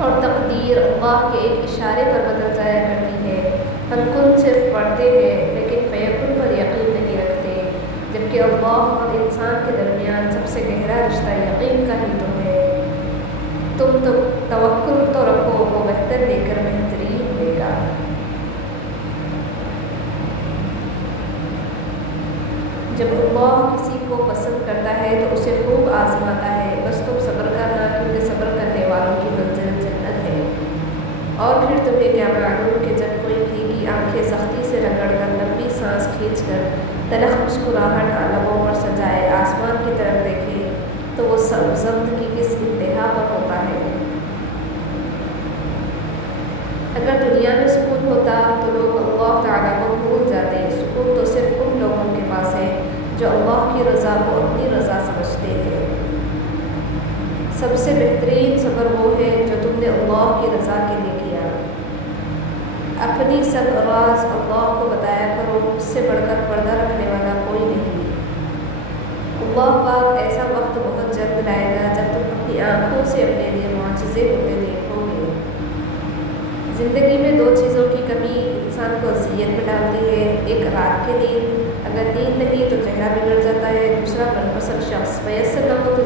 اور تقدیر اللہ کے ایک اشارے پر بدل جایا کرتی ہے۔ ہم کن صرف پڑھتے ہیں لیکن فیکن پر یقین نہیں رکھتے، جبکہ اللہ اور انسان کے درمیان سب سے گہرا رشتہ یقین کا ہی تو ہے۔ تم تو توکل تو رکھو، وہ بہتر لے کر بہترین دے گا۔ جب اللہ کسی کو پسند کرتا ہے تو اسے خوب آزماتا ہے، بس تم صبر کرنا، کیونکہ صبر کرنے والوں کی منزل جنت ہے۔ اور پھر تمہیں کیا معلوم کہ جب کوئی بھیگی آنکھیں سختی سے رگڑ کر لمبی سانس کھینچ کر تلخ مسکراہٹ لبوں پر سجائے آسمان کی طرف دیکھے تو وہ ضبط کی کس انتہا پر ہوتا ہے۔ اگر دنیا میں سکون ہوتا تو لوگ اللہ تعالیٰ کو بھول جاتے۔ سکون تو صرف ان لوگوں کے پاس ہے جو اللہ کی رضا کو اپنی رضا سمجھتے ہیں۔ سب سے بہترین صبر وہ ہے جو تم نے اللہ کی رضا کے لیے کیا۔ اپنی سب راز اللہ کو بتایا کرو، اس سے بڑھ کر پردہ رکھنے والا کوئی نہیں۔ اللہ پاک ایسا وقت بہت جلد لائے گا جب تم اپنی آنکھوں سے اپنے لیے معجزے ہوتے دیکھو گے۔ زندگی میں دو چیزوں کی کمی انسان کو اذیت میں ڈالتی ہے، ایک رات کی نیند، اگر نیند نہیں تو چہرہ بگڑ جاتا ہے، دوسرا من پسند شخص میسر نہ ہو تو